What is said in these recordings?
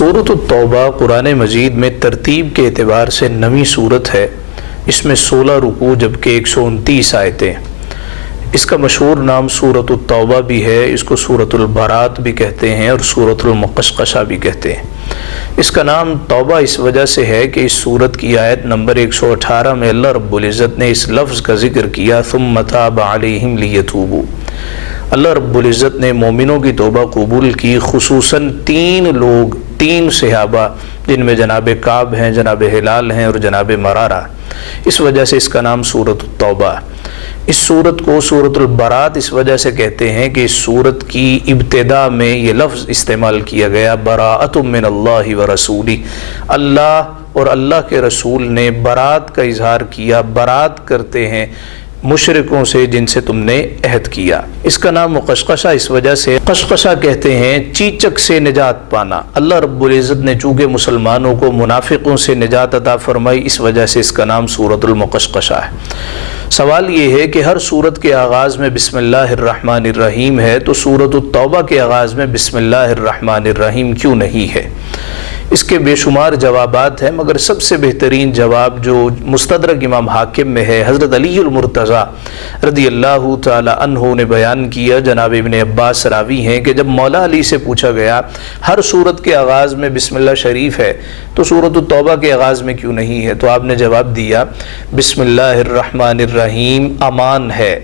سورۃ التوبہ قرآن مجید میں ترتیب کے اعتبار سے نویں سورت ہے۔ اس میں 16 رکوع جبکہ 129 آیتیں۔ اس کا مشہور نام سورۃ التوبہ بھی ہے، اس کو سورۃ البرات بھی کہتے ہیں اور سورۃ المقشقشہ بھی کہتے ہیں۔ اس کا نام توبہ اس وجہ سے ہے کہ اس سورت کی آیت نمبر 118 میں اللہ رب العزت نے اس لفظ کا ذکر کیا ثم تاب علیہم لیتوبوا۔ اللہ رب العزت نے مومنوں کی توبہ قبول کی، خصوصاً 3 صحابہ جن میں جناب کعب ہیں، جناب ہلال ہیں اور جناب مرارہ، اس وجہ سے اس کا نام سورۃ التوبہ۔ اس سورت کو سورۃ البرات اس وجہ سے کہتے ہیں کہ اس سورت کی ابتدا میں یہ لفظ استعمال کیا گیا، براءۃ من اللہ ورسولہ، اللہ اور اللہ کے رسول نے برات کا اظہار کیا، برات کرتے ہیں مشرکوں سے جن سے تم نے عہد کیا۔ اس کا نام مقشقشہ اس وجہ سے، قشقشہ کہتے ہیں چیچک سے نجات پانا۔ اللہ رب العزت نے چونکہ مسلمانوں کو منافقوں سے نجات عطا فرمائی، اس وجہ سے اس کا نام سورۃ المقشقشہ ہے۔ سوال یہ ہے کہ ہر سورت کے آغاز میں بسم اللہ الرحمن الرحیم ہے، تو سورۃ التوبہ کے آغاز میں بسم اللہ الرحمن الرحیم کیوں نہیں ہے؟ اس کے بے شمار جوابات ہیں، مگر سب سے بہترین جواب جو مستدرک امام حاکم میں ہے، حضرت علی المرتضیٰ رضی اللہ تعالی عنہ نے بیان کیا، جناب ابن عباس راوی ہیں کہ جب مولا علی سے پوچھا گیا ہر سورت کے آغاز میں بسم اللہ شریف ہے تو سورۃ التوبہ کے آغاز میں کیوں نہیں ہے؟ تو آپ نے جواب دیا بسم اللہ الرحمن الرحیم امان ہے،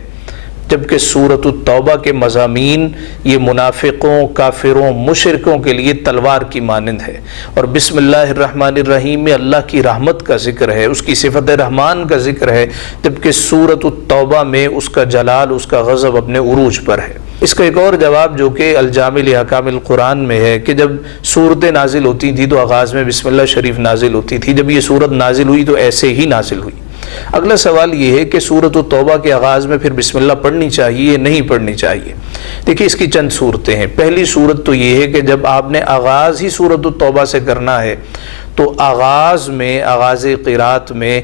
جبکہ سورۃ التوبہ کے مضامین یہ منافقوں، کافروں، مشرکوں کے لیے تلوار کی مانند ہے، اور بسم اللہ الرحمن الرحیم میں اللہ کی رحمت کا ذکر ہے، اس کی صفت رحمان کا ذکر ہے، جبکہ سورۃ التوبہ میں اس کا جلال، اس کا غضب اپنے عروج پر ہے۔ اس کا ایک اور جواب جو کہ الجامع لأحکام القرآن میں ہے کہ جب صورتیں نازل ہوتی تھیں تو آغاز میں بسم اللہ شریف نازل ہوتی تھی، جب یہ صورت نازل ہوئی تو ایسے ہی نازل ہوئی۔ اگلا سوال یہ ہے کہ سورۃ التوبہ کے آغاز میں پھر بسم اللہ پڑھنی چاہیے یا نہیں پڑھنی چاہیے؟ دیکھیں اس کی چند صورتیں ہیں۔ پہلی صورت تو یہ ہے کہ جب آپ نے آغاز ہی سورۃ التوبہ سے کرنا ہے تو آغاز میں، آغاز قرات میں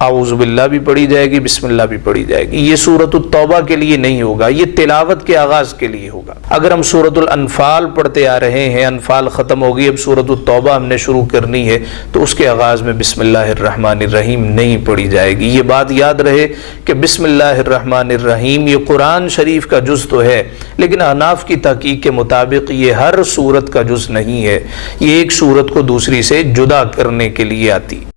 اعوذ باللہ بھی پڑھی جائے گی، بسم اللہ بھی پڑھی جائے گی۔ یہ سورۃ التوبہ کے لیے نہیں ہوگا، یہ تلاوت کے آغاز کے لیے ہوگا۔ اگر ہم سورۃ الانفال پڑھتے آ رہے ہیں، انفال ختم ہوگی، اب سورۃ التوبہ ہم نے شروع کرنی ہے، تو اس کے آغاز میں بسم اللہ الرحمن الرحیم نہیں پڑھی جائے گی۔ یہ بات یاد رہے کہ بسم اللہ الرحمن الرحیم یہ قرآن شریف کا جز تو ہے، لیکن احناف کی تحقیق کے مطابق یہ ہر سورت کا جز نہیں ہے، یہ ایک سورت کو دوسری سے جدا کرنے کے لیے آتی۔